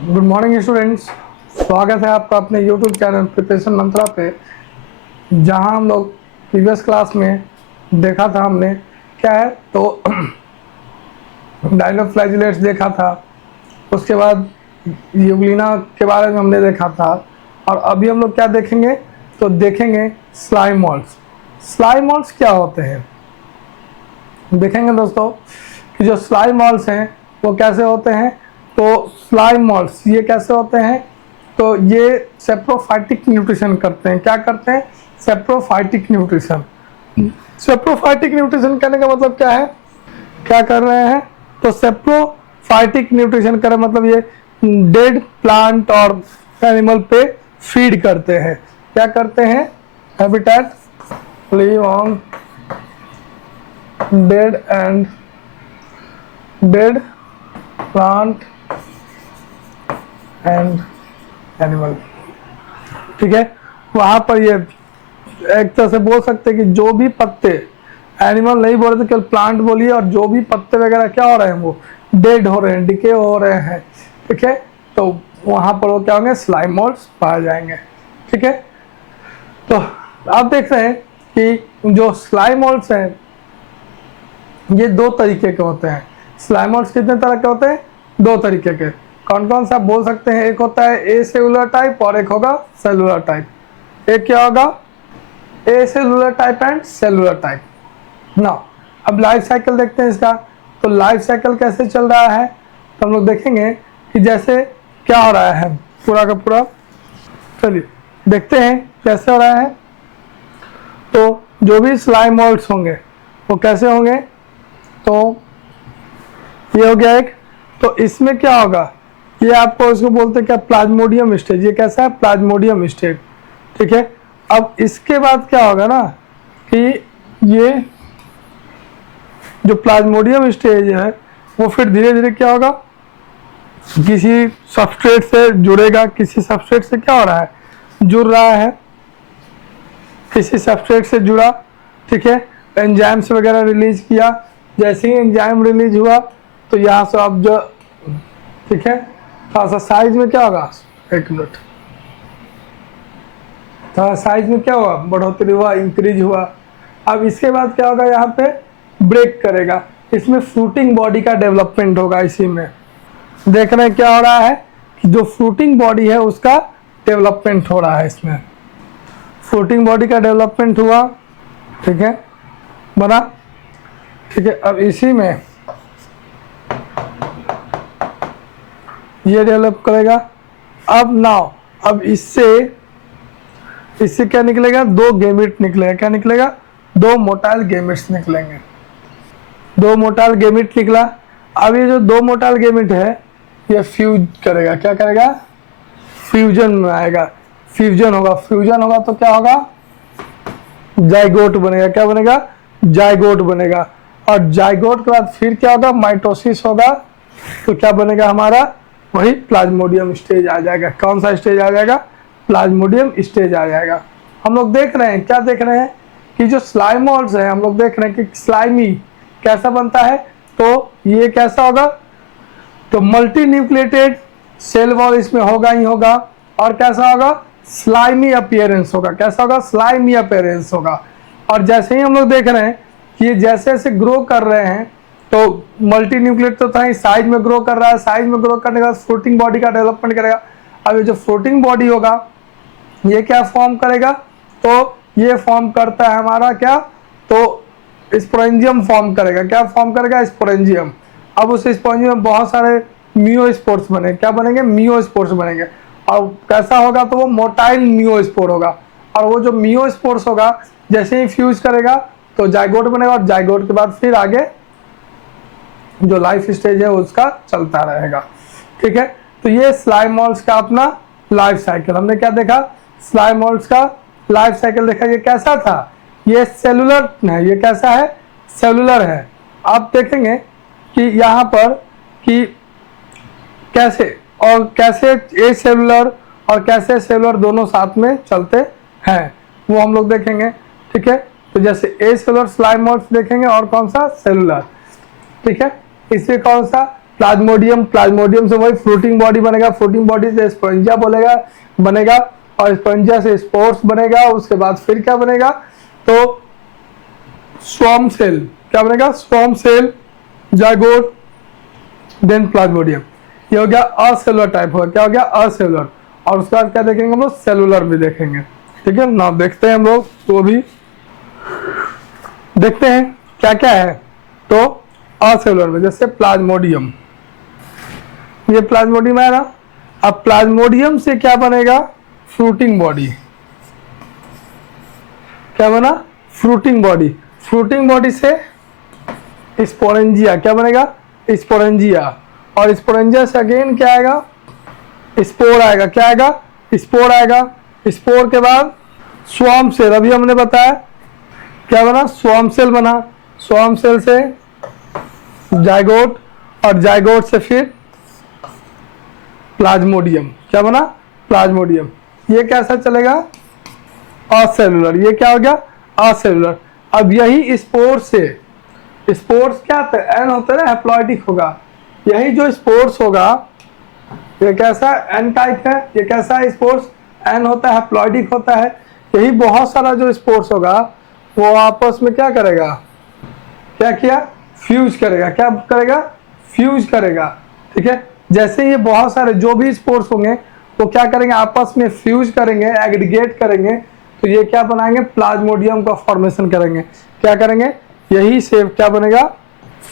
Good morning students. स्वागत है आपका अपने यूट्यूब चैनल प्रिपरेशन मंत्रा पे, जहां हम लोग प्रीवियस क्लास में देखा था हमने क्या है तो डायनोफ्लैजिलेट्स देखा था। उसके बाद यूग्लिना के बारे में हमने देखा था। और अभी हम लोग क्या देखेंगे तो देखेंगे स्लाइमोल्स। स्लाइमोल्स क्या होते हैं देखेंगे दोस्तों कि जो स्लाइमोल्स हैं वो कैसे होते हैं। तो स्लाइमोल्स ये कैसे होते हैं तो ये सेप्रोफाइटिक न्यूट्रिशन करते हैं। क्या करते हैं? Saprophytic nutrition. सेप्रोफाइटिक न्यूट्रिशन करने का मतलब क्या है, क्या कर रहे हैं तो सेप्रोफाइटिक न्यूट्रिशन कर मतलब ये डेड प्लांट और एनिमल पे फीड करते हैं। क्या करते हैं? Habitat live on dead plant and animal. ठीक है, वहां पर ये एक तरह से बोल सकते हैं कि जो भी पत्ते, एनिमल नहीं बोल रहे थे केवल प्लांट बोलिए, और जो भी पत्ते वगैरह क्या हो रहे हैं वो डेड हो रहे हैं, डिके हो रहे हैं। ठीक है, तो वहां पर वो क्या होंगे? स्लाइमोल्स पाए जाएंगे। ठीक है, तो आप देख रहे हैं कि जो स्लाइमोल्स हैं ये दो तरीके के होते हैं। स्लाइमोल्स कितने तरह के होते हैं? दो तरीके के। कौन कौन सा बोल सकते हैं? एक होता है ए सेलुलर टाइप और एक होगा सेलुलर टाइप। एक क्या होगा? Acellular type and cellular type ना। अब लाइफ साइकिल देखते हैं इसका। तो लाइफ साइकिल कैसे चल रहा है तो हम लोग देखेंगे कि जैसे क्या हो रहा है पूरा का पूरा। चलिए देखते हैं कैसे हो रहा है। तो जो भी स्लाइमोल्स होंगे वो कैसे होंगे तो ये हो गया एक। तो इसमें क्या होगा, ये आपको इसको बोलते हैं क्या? Plasmodium stage. ये कैसा है? Plasmodium stage. ठीक है, अब इसके बाद क्या होगा ना कि ये जो प्लाज्मोडियम स्टेज है वो फिर धीरे धीरे क्या होगा, किसी सबस्ट्रेट से जुड़ेगा। किसी सबस्ट्रेट से क्या हो रहा है? जुड़ रहा है, किसी सबस्ट्रेट से जुड़ा। ठीक है, एंजाइम्स वगैरह रिलीज किया। जैसे ही एंजाइम रिलीज हुआ तो यहाँ से अब जो, ठीक है, थोड़ा सा साइज में क्या होगा, एक मिनट, थोड़ा साइज में क्या हुआ? बढ़ोतरी हुआ, इंक्रीज हुआ। अब इसके बाद क्या होगा, यहाँ पे ब्रेक करेगा। इसमें फ्रूटिंग बॉडी का डेवलपमेंट होगा। इसी में देख रहे हैं क्या हो रहा है कि जो फ्रूटिंग बॉडी है उसका डेवलपमेंट हो रहा है। इसमें फ्रूटिंग बॉडी का डेवलपमेंट हुआ। ठीक है, बना। ठीक है, अब इसी में ये डेवलप करेगा। अब नाउ अब इससे क्या निकलेगा? दो गेमिट निकलेगा। क्या निकलेगा? दो मोटाइल गेमिट्स निकलेंगे। दो मोटाइल गेमिट निकला। अब ये जो दो मोटाइल गेमिट है ये फ्यूज करेगा। क्या करेगा? फ्यूजन में आएगा, फ्यूजन होगा। फ्यूजन होगा तो क्या होगा? जाइगोट बनेगा। क्या बनेगा? जाइगोट बनेगा। और जाइगोट के बाद फिर क्या होगा? माइटोसिस होगा। तो क्या बनेगा हमारा? वही प्लाज्मोडियम स्टेज आ जाएगा। कौन सा स्टेज आ जाएगा? प्लाज्मोडियम स्टेज आ जाएगा। हम लोग देख रहे हैं, क्या देख रहे हैं कि जो स्लाइमोल्स है, हम लोग देख रहे हैं कि स्लाइमी कैसा बनता है। तो ये कैसा होगा तो मल्टी न्यूक्लिएटेड सेल वॉल इसमें होगा ही होगा। और कैसा होगा? स्लाइमी अपीयरेंस होगा। कैसा होगा? स्लाइमी अपीयरेंस होगा। और जैसे ही हम लोग देख रहे हैं कि ये जैसे जैसे ग्रो कर रहे हैं तो मल्टी न्यूक्लिएट तो था ही, साइज में ग्रो कर रहा है। साइज में ग्रो करने के बाद फ्लोटिंग बॉडी का डेवलपमेंट करेगा। अब ये जो फ्लोटिंग बॉडी होगा ये क्या फॉर्म करेगा तो ये फॉर्म करता है हमारा क्या तो स्पोरेंजियम फॉर्म करेगा। क्या फॉर्म करेगा? स्पोरेंजियम। अब उस स्पोरेंजियम में बहुत सारे मियोस्पोर्स बने। क्या बनेंगे? मियोस्पोर्स बनेंगे। और कैसा होगा तो वो मोटाइल मियोस्पोर होगा। और वो जो मियोस्पोर्स होगा जैसे ही फ्यूज करेगा तो जाइगोट बनेगा। और जाइगोट के बाद फिर आगे जो लाइफ स्टेज है उसका चलता रहेगा। ठीक है, तो ये स्लाइमोल्स का अपना लाइफ साइकिल हमने क्या देखा? स्लाइमोल्स का लाइफ साइकिल देखा। ये कैसा था? ये सेलुलर है। ये कैसा है? सेलुलर है। आप देखेंगे कि यहाँ पर कि कैसे और कैसे ए सेलुलर और कैसे सेलुलर दोनों साथ में चलते हैं वो हम लोग देखेंगे। ठीक है, तो जैसे ए सेलुलर स्लाइमोल्स देखेंगे और कौन सा? सेलुलर। ठीक है, इसमें कौन सा प्लाज्मोडियम, प्लाज्मोडियम से वही फ्रूटिंग बॉडी बनेगा, फ्रूटिंग बॉडी से स्पोरेंजिया बनेगा और स्पोरेंजिया से स्पोर्स बनेगा। उसके बाद फिर क्या बनेगा, तो स्वार्म सेल, क्या बनेगा, swarm cell, zygote, then plasmodium. ये हो गया असेलुलर टाइप, होगा क्या हो गया, असेलुलर। और उसके बाद क्या देखेंगे हम लोग, सेलुलर भी देखेंगे। ठीक है ना, देखते हैं हम लोग, तो भी देखते हैं क्या क्या है। तो असेलुलर में जैसे प्लाज्मोडियम, ये प्लाज्मोडियम है ना। अब प्लाज्मोडियम से क्या बनेगा, फ्रूटिंग बॉडी, क्या बना, फ्रूटिंग बॉडी। फ्रूटिंग बॉडी से स्पोरेंजिया, क्या बनेगा, स्पोरेंजिया। और स्पोरेंजिया से अगेन क्या आएगा, स्पोर आएगा, क्या आएगा, स्पोर आएगा। स्पोर के बाद स्वार्म सेल, अभी हमने बताया क्या बना, स्वार्म सेल बना। स्वार्म सेल से जाइगोट और जाइगोट से फिर प्लाज्मोडियम, क्या बना, प्लाज्मोडियम। ये कैसा चलेगा, असेलुलर। ये क्या हो गया, असेलुलर। अब यही स्पोर्स से, स्पोर्स क्या होता है, एन होता है ना, हैप्लॉइडिक होगा। यही जो स्पोर्स होगा, ये कैसा एन टाइप है, ये कैसा है स्पोर्स, एन होता है, हैप्लॉइडिक होता है। यही बहुत सारा जो स्पोर्स होगा वो आपस में क्या करेगा, क्या किया, फ्यूज करेगा, क्या करेगा, फ्यूज करेगा। ठीक है, जैसे ये बहुत सारे जो भी स्पोर्स होंगे वो क्या करेंगे, आपस में फ्यूज करेंगे, एग्रीगेट करेंगे, तो ये क्या बनाएंगे, प्लाज्मोडियम का फॉर्मेशन करेंगे। क्या करेंगे, यही शेप क्या बनेगा,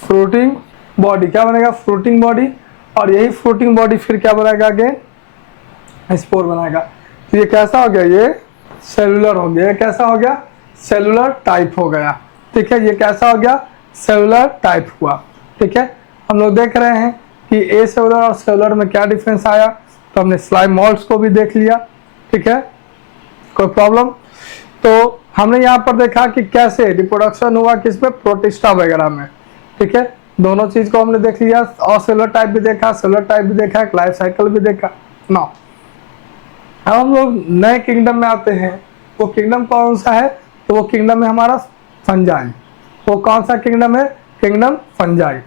फ्रूटिंग बॉडी, क्या बनेगा, फ्रूटिंग बॉडी। और यही फ्रूटिंग बॉडी फिर क्या बनाएगा, आगे स्पोर बनाएगा। तो ये कैसा हो गया, ये सेलुलर हो गया। ये कैसा हो गया, सेलुलर टाइप हो गया। ठीक है, ये कैसा हो गया, सेलुलर टाइप हुआ। ठीक है, हम लोग देख रहे हैं कि ए सेलुलर और सेलुलर में क्या डिफरेंस आया। तो हमने स्लाइम मोल्ड्स को भी देख लिया। ठीक है, कोई प्रॉब्लम। तो हमने यहाँ पर देखा कि कैसे रिप्रोडक्शन हुआ, किसमें, प्रोटिस्टा वगैरह में। ठीक है, दोनों चीज को हमने देख लिया, और सेलुलर टाइप भी देखा, सेलुलर टाइप भी देखा, लाइफ साइकिल भी देखा ना। अब हम लोग नए किंगडम में आते हैं। वो किंगडम कौन सा है, तो वो किंगडम है हमारा फंजाई। वो कौन सा किंगडम है, किंगडम फंजाई।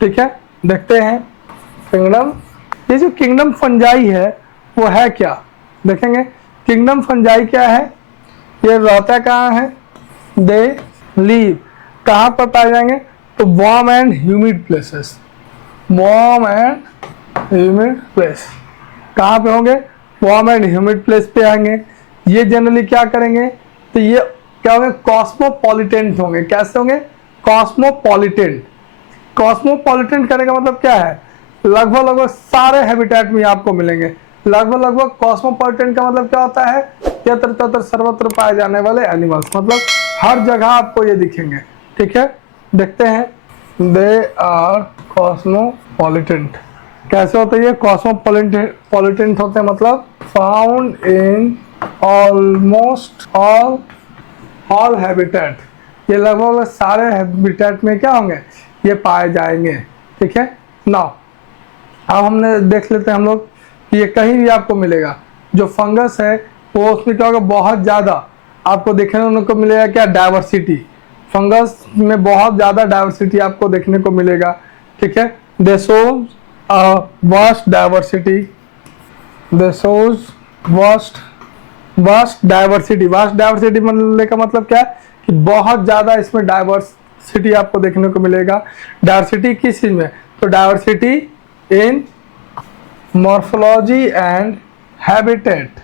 ठीक है, देखते हैं किंगडम। ये जो किंगडम फंजाई है वो है क्या, देखेंगे। किंगडम फंजाई क्या है, ये रहता कहाँ है, दे लीव, कहाँ पर पाए जाएंगे, तो warm and humid places. Warm and humid place कहाँ पे होंगे, वार्म एंड ह्यूमिड प्लेस पे आएंगे। ये जनरली क्या करेंगे, तो ये क्या होंगे, कॉस्मोपॉलिटेंट होंगे। कैसे होंगे, कॉस्मोपॉलिटेंट। कॉस्मोपॉलिटेंट करने का मतलब क्या है, लगभग लगभग सारे हैबिटेट में आपको मिलेंगे। लगभग कॉस्मोपॉलिटेंट का मतलब क्या होता है, यत्र तत्र सर्वत्र पाए जाने वाले एनिमल्स, मतलब हर जगह आपको ये दिखेंगे। ठीक है, देखते हैं, दे आर कॉस्मोपॉलिटेंट। कैसे होते हैं ये, कॉस्मोपॉलिटेंट होते हैं, मतलब found in almost all habitat. ये लगभग सारे हैबिटेट में क्या होंगे, ये पाए जाएंगे। ठीक है, नाउ अब हमने देख लेते हैं हम लोग कि ये कहीं भी आपको मिलेगा। जो फंगस है वो उसमें क्या होगा, बहुत ज़्यादा आपको देखने को मिलेगा, क्या, डाइवर्सिटी। फंगस में बहुत ज़्यादा डाइवर्सिटी आपको देखने को मिलेगा। ठीक है, दे शोज वास्ट डाइवर्सिटी, दे shows vast diversity. Vast diversity मिलने का मतलब क्या है कि बहुत ज़्यादा इसमें डाइवर्सिटी आपको देखने को मिलेगा। डाइवर्सिटी किस चीज़ में, तो diversity in morphology and habitat.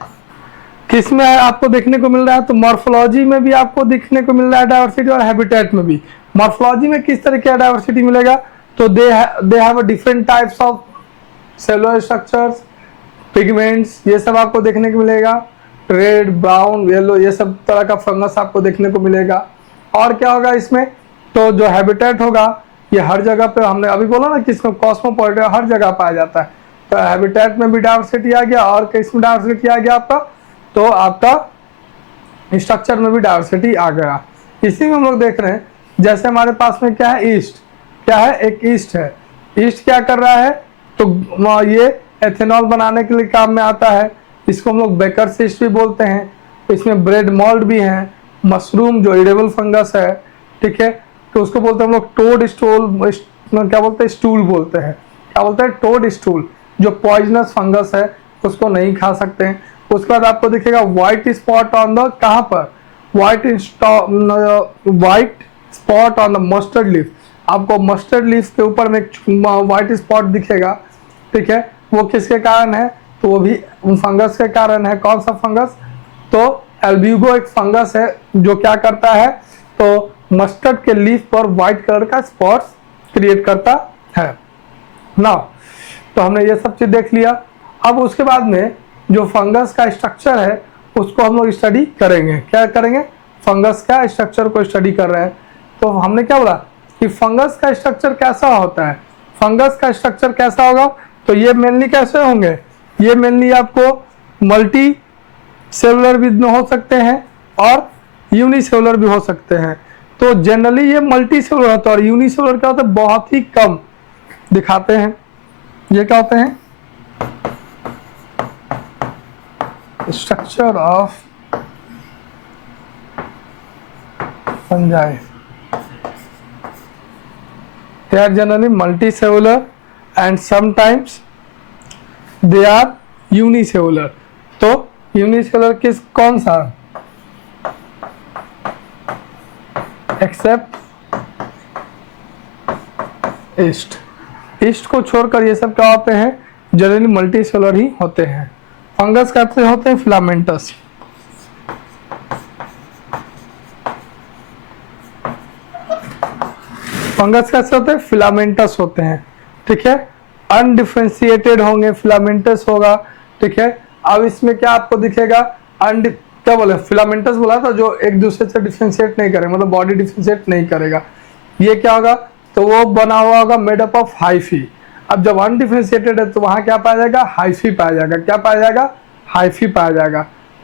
किस में आपको देखने को मिल रहा है, तो मॉर्फोलॉजी में भी आपको देखने को मिल रहा है डाइवर्सिटी, और हैबिटेट में भी। मॉर्फोलॉजी में किस तरह का डाइवर्सिटी मिलेगा, तो they have different types of cellular structures, pigments, ये सब आपको देखने को मिलेगा। रेड, ब्राउन, येलो, ये सब तरह का फंगस आपको देखने को मिलेगा। और क्या होगा इसमें, तो जो हैबिटेट होगा ये हर जगह पे, हमने अभी बोला ना कि इसमें कॉस्मोपॉलिटन हर जगह पाया जाता है। तो हैबिटेट में भी डाइवर्सिटी आ गया, और किसमें डाइवर्सिटी आ गया आपका, तो आपका स्ट्रक्चर में भी डाइवर्सिटी आ गया। इसी में हम लोग देख रहे हैं, जैसे हमारे पास में क्या है, ईस्ट, क्या है, एक ईस्ट है। ईस्ट क्या कर रहा है, तो ये एथेनॉल बनाने के लिए काम में आता है। इसको हम लोग बेकर्स ईस्ट भी बोलते हैं। इसमें ब्रेड मोल्ड भी है, मशरूम जो एडिबल फंगस है। ठीक है, तो उसको बोलते हैं हम लोग टोड स्टूल, क्या बोलते हैं, स्टूल बोलते हैं। क्या बोलते हैं, टोड स्टूल, जो पॉइजनस फंगस है उसको नहीं खा सकते हैं। उसके बाद आपको दिखेगा व्हाइट स्पॉट ऑन द, कहाँ पर, white spot on the mustard leaf, आपको मस्टर्ड लीफ के ऊपर में व्हाइट स्पॉट दिखेगा, ठीक है। वो किसके कारण है, तो वो भी फंगस के कारण है। कौन सा फंगस, तो एल्ब्यूगो एक फंगस है जो क्या करता है, तो मस्टर्ड के लीफ पर व्हाइट कलर का स्पॉट्स क्रिएट करता है ना। तो हमने ये सब चीज देख लिया। अब उसके बाद में जो फंगस का स्ट्रक्चर है उसको हम लोग स्टडी करेंगे। क्या करेंगे, फंगस का स्ट्रक्चर को स्टडी कर रहे हैं। तो हमने क्या बोला कि फंगस का स्ट्रक्चर कैसा होता है, फंगस का स्ट्रक्चर कैसा होगा, तो ये मेनली कैसे होंगे, ये मेनली आपको मल्टी सेलुलर भी हो सकते हैं और यूनिसेलुलर भी हो सकते हैं। तो जनरली ये मल्टी सेलुलर होता है और यूनिसेलुलर क्या होता है, बहुत ही कम दिखाते हैं। ये क्या होते हैं, structure of fungi, they are generally multicellular and sometimes they are unicellular। तो यूनिसेलुलर किस, कौन सा, एक्सेप्ट ईस्ट, ईस्ट को छोड़कर ये सब क्या होते हैं, जनरली मल्टीसेलुलर ही होते हैं। फंगस कैसे होते हैं, फिलामेंटस, फंगस कैसे होते हैं, फिलामेंटस होते हैं, ठीक है। अनडिफरेंशिएटेड होंगे, फिलामेंटस होगा, ठीक है। अब इसमें क्या आपको दिखेगा, क्या बोले, फिलामेंटस बोला था जो एक दूसरे से डिफरेंशिएट नहीं करेगा, मतलब बॉडी डिफरेंशिएट नहीं करेगा। ये क्या होगा, तो वो बना हुआ होगा मेड अप ऑफ हाइफी। अब जब अनडिफरेंशिएटेड है तो वहां क्या पाया जाएगा, हाइफी पाया जाएगा। क्या पाया जाएगा, हाइफी पाया जाएगा।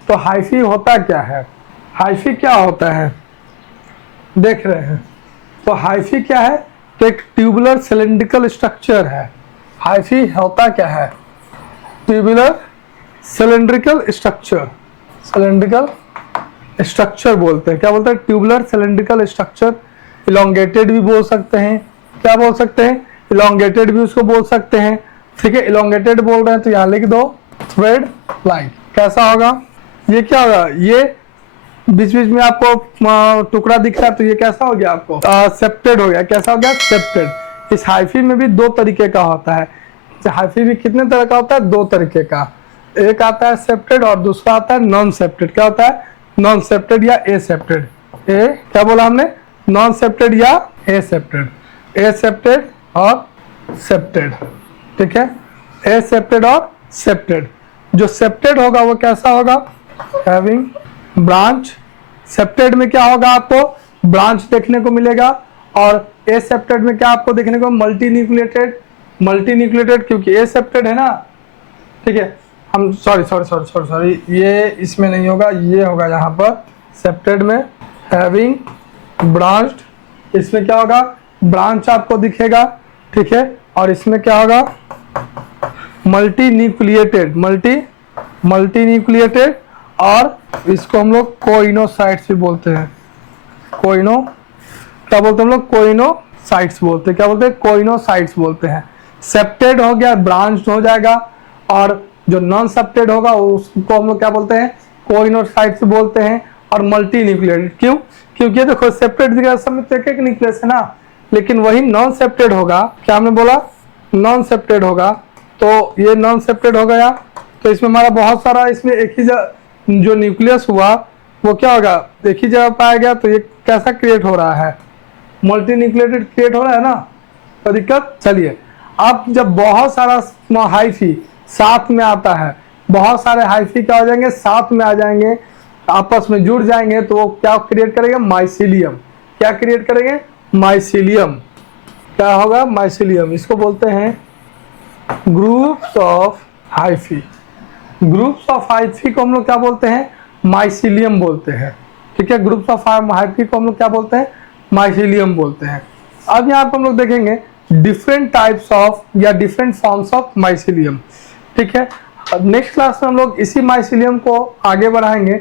तो हाइफी होता क्या है, हाइफी क्या होता है, देख रहे हैं। तो हाइफी क्या है, तो एक ट्यूबुलर सिलेंड्रिकल स्ट्रक्चर है। हाइफी होता क्या है, tubular cylindrical structure, cylindrical structure बोलते हैं। क्या बोलते हैं, ट्यूबुलर सिलेंड्रिकल स्ट्रक्चर। इलोंगेटेड भी बोल सकते हैं, क्या बोल सकते हैं, इलोंगेटेड भी उसको बोल सकते हैं, ठीक है। इलोंगेटेड बोल रहे हैं तो यहाँ लिख दो थ्रेड लाइक। कैसा होगा, ये क्या होगा, ये बीच बीच में आपको टुकड़ा दिख रहा है तो ये कैसा हो गया, आपको सेप्टेड हो गया। कैसा हो गया, सेप्टेड। इस हाइफी में भी दो तरीके का होता है। हाइफी भी कितने तरह का होता है, दो तरीके का। एक आता है सेप्टेड और दूसरा आता है नॉन सेप्टेड। क्या होता है, नॉन सेप्टेड या ए सेप्टेड। ए क्या बोला हमने, नॉन सेप्टेड या ए सेप्टेड, ए सेप्टेड और सेप्टेड, ठीक है। ए सेप्टेड और सेप्टेड। जो सेप्टेड होगा वो कैसा होगा, हैविंग ब्रांच। सेप्टेड में क्या होगा, आपको ब्रांच देखने को मिलेगा। और ए सेप्टेड में क्या आपको देखने को, मल्टी न्यूक्लिएटेड, मल्टी न्यूक्लिएटेड, क्योंकि ए सेप्टेड है ना, ठीक है। हम सॉरी ये इसमें नहीं होगा, ये होगा यहाँ पर सेप्टेड में, हैविंग ब्रांच्ड। इसमें क्या होगा, ब्रांच आपको दिखेगा, ठीक है। और इसमें क्या होगा, मल्टी न्यूक्लिएटेड, मल्टी न्यूक्लिएटेड। और इसको हम लोग कोइनोसाइट्स भी बोलते हैं। कोइनो क्या बोलते हैं हम लोग, कोइनोसाइट्स बोलते हैं। क्या बोलते हैं, कोइनोसाइट्स बोलते हैं। सेप्टेड हो गया, ब्रांच हो जाएगा। और जो नॉन सेप्टेड होगा उसको हम लोग क्या बोलते हैं, कोइनोसाइट्स बोलते हैं। और मल्टी न्यूक्लिएटेड, क्यों, क्योंकि देखो सेप्टेड सब एक न्यूक्लियस है ना, लेकिन वही नॉन सेप्टेड होगा। क्या हमने बोला, नॉन सेप्टेड होगा। तो ये नॉन सेप्टेड हो गया, तो इसमें हमारा बहुत सारा, इसमें एक ही जो न्यूक्लियस हुआ वो क्या होगा, एक ही जगह पाया गया। तो ये कैसा क्रिएट हो रहा है, मल्टी न्यूक्लिएटेड क्रिएट हो रहा है ना, तो दिक्कत। चलिए, अब जब बहुत सारा हाइफी साथ में आता है, बहुत सारे हाइफी क्या हो जाएंगे, साथ में आ जाएंगे, आपस में जुड़ जाएंगे, तो वो क्या क्रिएट करेंगे, माइसीलियम। क्या क्रिएट करेंगे, माइसीलियम। क्या होगा, माइसीलियम। इसको बोलते हैं groups of hyphae. Groups of hyphae को हम लोग क्या बोलते हैं, माइसीलियम बोलते हैं, ठीक है। ग्रुप्स ऑफ हाइफी को हम लोग क्या बोलते हैं, माइसीलियम बोलते हैं। अब यहाँ पर हम लोग देखेंगे डिफरेंट टाइप्स ऑफ या डिफरेंट फॉर्म्स ऑफ माइसीलियम, ठीक है। नेक्स्ट क्लास में हम लोग इसी माइसीलियम को आगे बढ़ाएंगे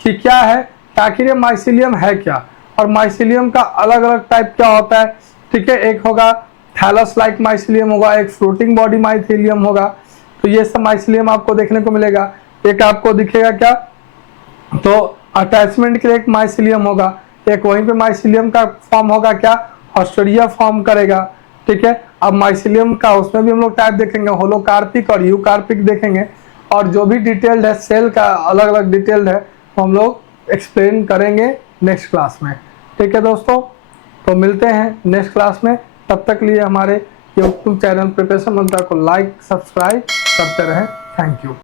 कि क्या है, आखिर ये माइसीलियम है क्या, और माइसीलियम का अलग अलग टाइप क्या होता है, ठीक है। एक होगा थैलस लाइक माइसिलियम होगा, एक फ्लोटिंग बॉडी माइसिलियम होगा। तो ये सब माइसिलियम आपको देखने को मिलेगा। एक आपको दिखेगा क्या, तो अटैचमेंट के लिए एक माइसिलियम होगा, एक वहीं पे माइसिलियम का फॉर्म होगा क्या, ऑस्ट्रेरिया फॉर्म करेगा। ठीक है, अब माइसिलियम का उसमें भी हम लोग टाइप देखेंगे, होलोकार्पिक और यूकार्पिक देखेंगे। और जो भी डिटेल्ड है सेल का अलग अलग डिटेल्ड है वो हम लोग एक्सप्लेन करेंगे नेक्स्ट क्लास में। ठीक है दोस्तों, तो मिलते हैं नेक्स्ट क्लास में। तब तक लिए हमारे यूट्यूब चैनल प्रिपरेशन मंत्रा को लाइक सब्सक्राइब करते रहें। Thank you.